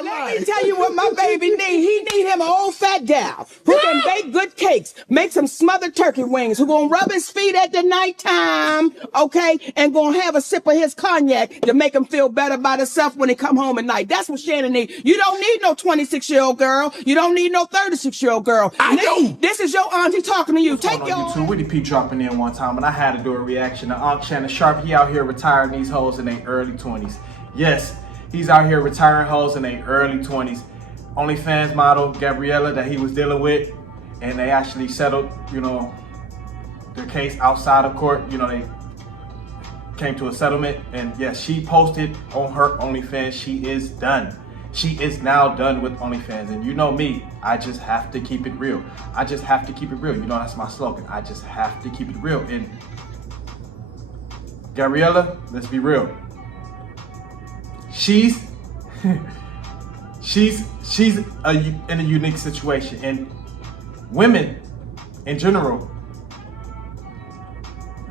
Let me tell you what my baby need. He need him an old fat gal who can bake good cakes, make some smothered turkey wings, who gonna rub his feet at the nighttime, okay, and gonna have a sip of his cognac to make him feel better about himself when he come home at night. That's what Shannon need. You don't need no 26-year-old girl. You don't need no 36-year-old girl. This is your auntie talking to you. Take your YouTube. WittyP dropping in one time, and I had to do a reaction to Aunt Shannon Sharpe. He out here retiring these hoes in their early 20s. Yes, he's out here retiring hoes in their early 20s. OnlyFans model Gabriella that he was dealing with, and they actually settled, you know, their case outside of court. You know, they came to a settlement, and yes, she posted on her OnlyFans she is done. She is now done with OnlyFans, and you know me, I just have to keep it real. I just have to keep it real. You know, that's my slogan. I just have to keep it real. And Gabriella, let's be real. She's in a unique situation, and women in general,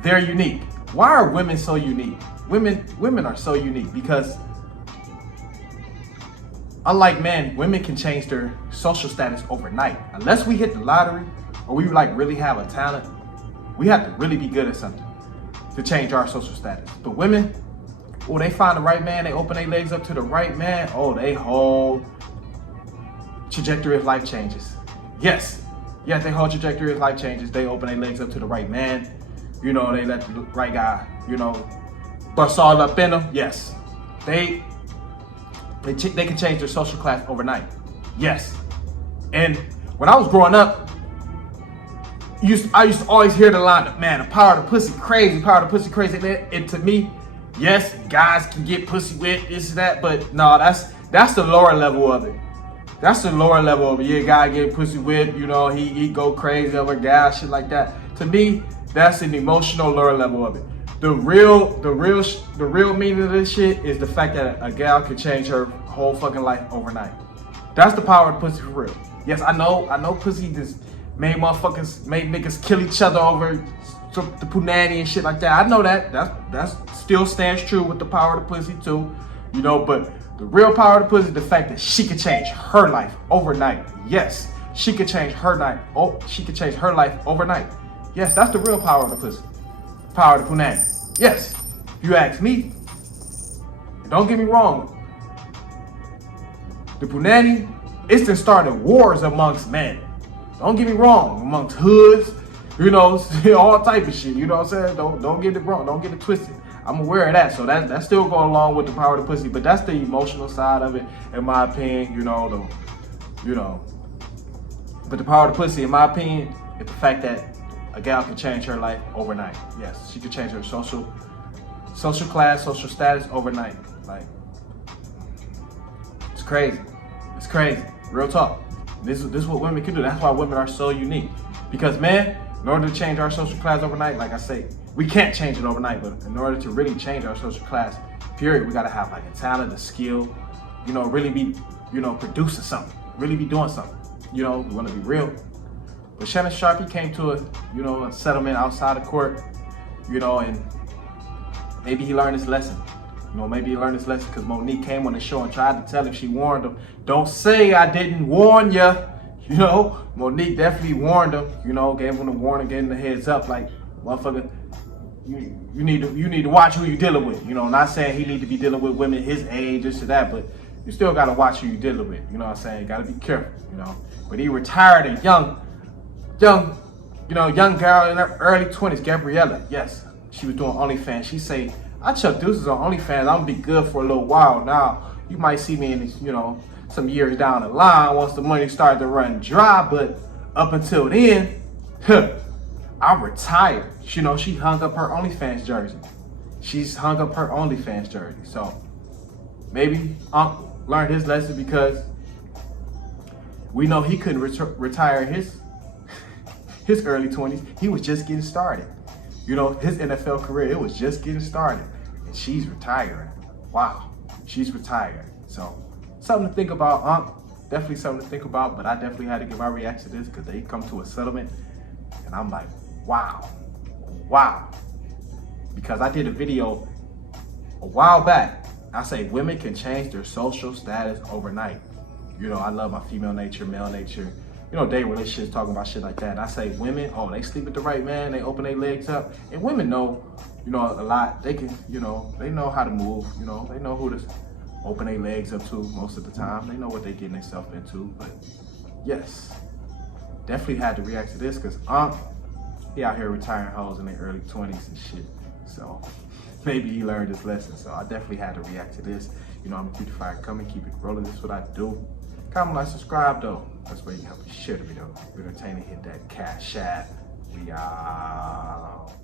they're unique. Why are women so unique? Women are so unique because unlike men, women can change their social status overnight. Unless we hit the lottery or we like really have a talent, we have to really be good at something to change our social status. But women, oh, they find the right man, they open their legs up to the right man, oh, they whole trajectory of life changes. Yes, their whole trajectory of life changes. They open their legs up to the right man, you know, they let the right guy, you know, bust all up in them. Yes, they can change their social class overnight. Yes. And when I was growing up, I used to always hear the line, man, the power of the pussy crazy, power of the pussy crazy. And to me, yes, guys can get pussy wet, this and that, but no, that's the lower level of it. That's the lower level of it. Yeah, guy get pussy wet, you know, he go crazy over guys, shit like that. To me, that's an emotional lower level of it. The real meaning of this shit is the fact that a gal can change her whole fucking life overnight. That's the power of the pussy for real. Yes, I know pussy just made niggas kill each other over the punani and shit like that. I know that still stands true with the power of the pussy too, you know, but the real power of the pussy is the fact that she could change her life overnight. Yes, she could change her life. Oh, she could change her life overnight. Yes, that's the real power of the pussy. Power of the punani. Yes, if you ask me. Don't get me wrong. The punani, it's been started wars amongst men. Don't get me wrong, amongst hoods, you know, all type of shit. You know what I'm saying? Don't get it wrong. Don't get it twisted. I'm aware of that, so that still go along with the power of the pussy. But that's the emotional side of it, in my opinion. But the power of the pussy, in my opinion, is the fact that a gal can change her life overnight. Yes, she can change her social class, social status overnight. Like, it's crazy. It's crazy. Real talk. This is what women can do. That's why women are so unique. Because, man, in order to change our social class overnight, like I say, we can't change it overnight, but in order to really change our social class, period, we gotta have like a talent, a skill, you know, really be, you know, producing something, really be doing something. You know, we wanna be real. But Shannon Sharpe came to a settlement outside of court, you know, and maybe he learned his lesson. You know, maybe he learned his lesson because Monique came on the show and tried to tell him, she warned him, don't say I didn't warn you. You know, Monique definitely warned him, you know, gave him the warning, gave him the heads up, like, motherfucker, you need to watch who you're dealing with. You know, not saying he need to be dealing with women his age, this or that, but you still gotta watch who you're dealing with. You know what I'm saying? You gotta be careful, you know. But he retired a young girl in her early 20s, Gabriella. Yes, she was doing OnlyFans. She say, I chuck deuces on OnlyFans. I'm gonna be good for a little while. Now, you might see me in, you know, some years down the line once the money started to run dry. But up until then, I retired. You know, she hung up her OnlyFans jersey. She's hung up her OnlyFans jersey. So maybe Unc learned his lesson because we know he couldn't retire his early 20s. He was just getting started. You know, his NFL career, it was just getting started. And she's retiring. Wow, she's retired. So something to think about, Unc. Definitely something to think about, but I definitely had to give my reaction to this because they come to a settlement. And I'm like, wow. Because I did a video a while back I say women can change their social status overnight. You know, I love my female nature, male nature, you know, dating relationships, talking about shit like that. And I say women, oh, they sleep with the right man, they open their legs up. And women know, you know, a lot. They can, you know, they know how to move, you know, they know who to open their legs up to most of the time. They know what they're getting themselves into. But yes, definitely had to react to this because he out here retiring hoes in their early 20s and shit. So maybe he learned his lesson. So I definitely had to react to this. You know, I'm gonna keep the fire coming, keep it rolling. This is what I do. Comment, like, subscribe though. That's where you can help me share the video. If you're entertaining, hit that cash app. We out.